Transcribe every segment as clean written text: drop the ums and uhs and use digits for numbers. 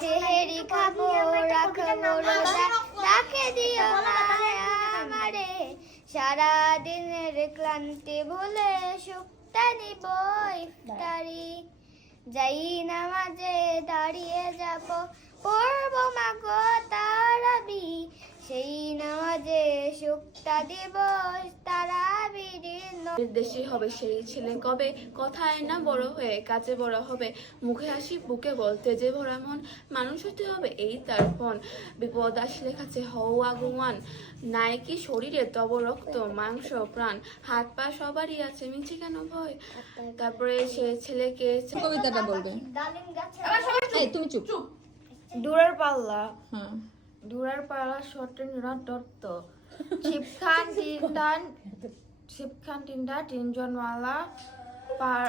সেহেরি খাবো রাখবো রোজা রাখে দিও আমারে সারা দিনের ক্লান্তি ভুলে সুখটা নিব ইফতারি যাই নামাজে দাঁড়িয়ে যাব পড়ব মাগো তারাবি সেই নামাজে সুখটা দিব তারাবির দেশি হবে সেই ছেলে কবে কথায় না বড় হয়ে কাজে বড় হবে মুখে হাসি বুকে বলতে যে ভরা মন মানুষ হতে হবে এই তার পণ বিপদ আসলে কাছে হও আগুয়ান নাই কি শরীরে তব রক্ত মাংস প্রাণ হাত পা সবারই আছে মিছে কেন ভয় তারপরে সে ছেলেকে কবিতাটা বলবে এই তুমি চুপ দূরের পাল্লা হ্যাঁ দূরের পাল্লা সতেন্দ্র দত্ত শিবখান তিনটা তিনজন মালা পার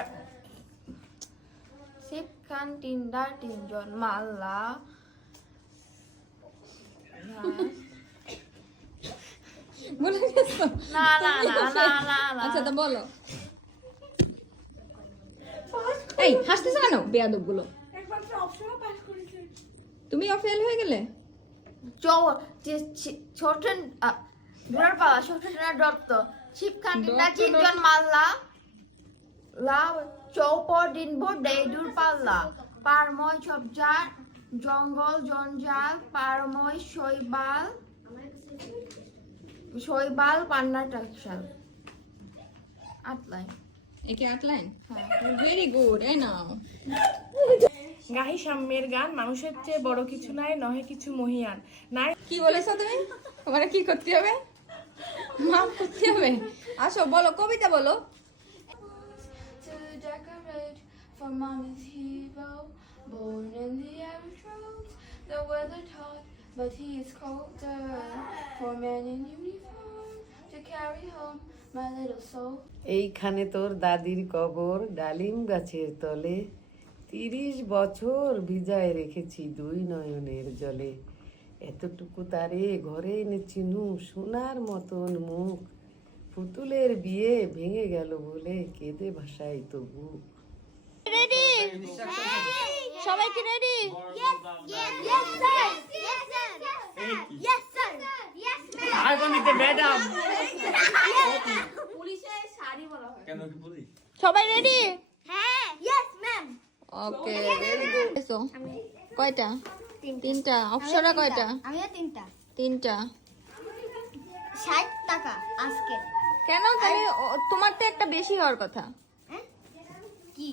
শিবখান তিনটা তিনজন মালা বলে গেছো না না না না না না আচ্ছা তা বলো এই হাসতেছ কেন বেয়াদব গুলো তুমিও ফেল হয়ে গেলে ছোটেন দূরের পাল্লা সতেন্দ্র দত্ত শিবখান তিনটা তিনজন মালা লাভ চৌপর দিন ভোর দেয় দূর পাল্লা পারময় সবজার জঙ্গল জঞ্জাল পারময় শৈবাল পান্না টাকশাল 8 লাইন একে 8 লাইন ভেরি গুড এই নাও গাহি সাম্যের গান মানুষের চেয়ে বড় কিছু নাই নহে কিছু মহিয়ান নাই কি বলেছো তুমি তোমার কি করতে হবে মাপ করতে হবে আসো বলো কবিতা বলো to decorate for mommy's hero born in the average road the weather hot but he is colder for men in uniform to carry home my little soul এইখানে তোর দাদির কবর ডালিম গাছের তলে 30 বছর ভিজায় রেখেছি দুই নয়নের জলে এতটুকু তারে ঘরে এনে চিনু সোনার মতন মুখ পুতুলের বিয়ে ভেঙে গেল বলে কেঁদে ভাসাই তবু রেডি সবাই কি ready yes yes sir yes sir yes ma'am আর কোনিতে ম্যাডাম পুলিশের শাড়ি বলা হয় কেন কি পুলিশ সবাই রেডি হ্যাঁ yes ma'am okay very good এসো কয়টা তিনটা অপশনটা কয়টা আমিও তিনটা 60 টাকা আজকে কেন তুমি তোমার তো একটা বেশি হওয়ার কথা কি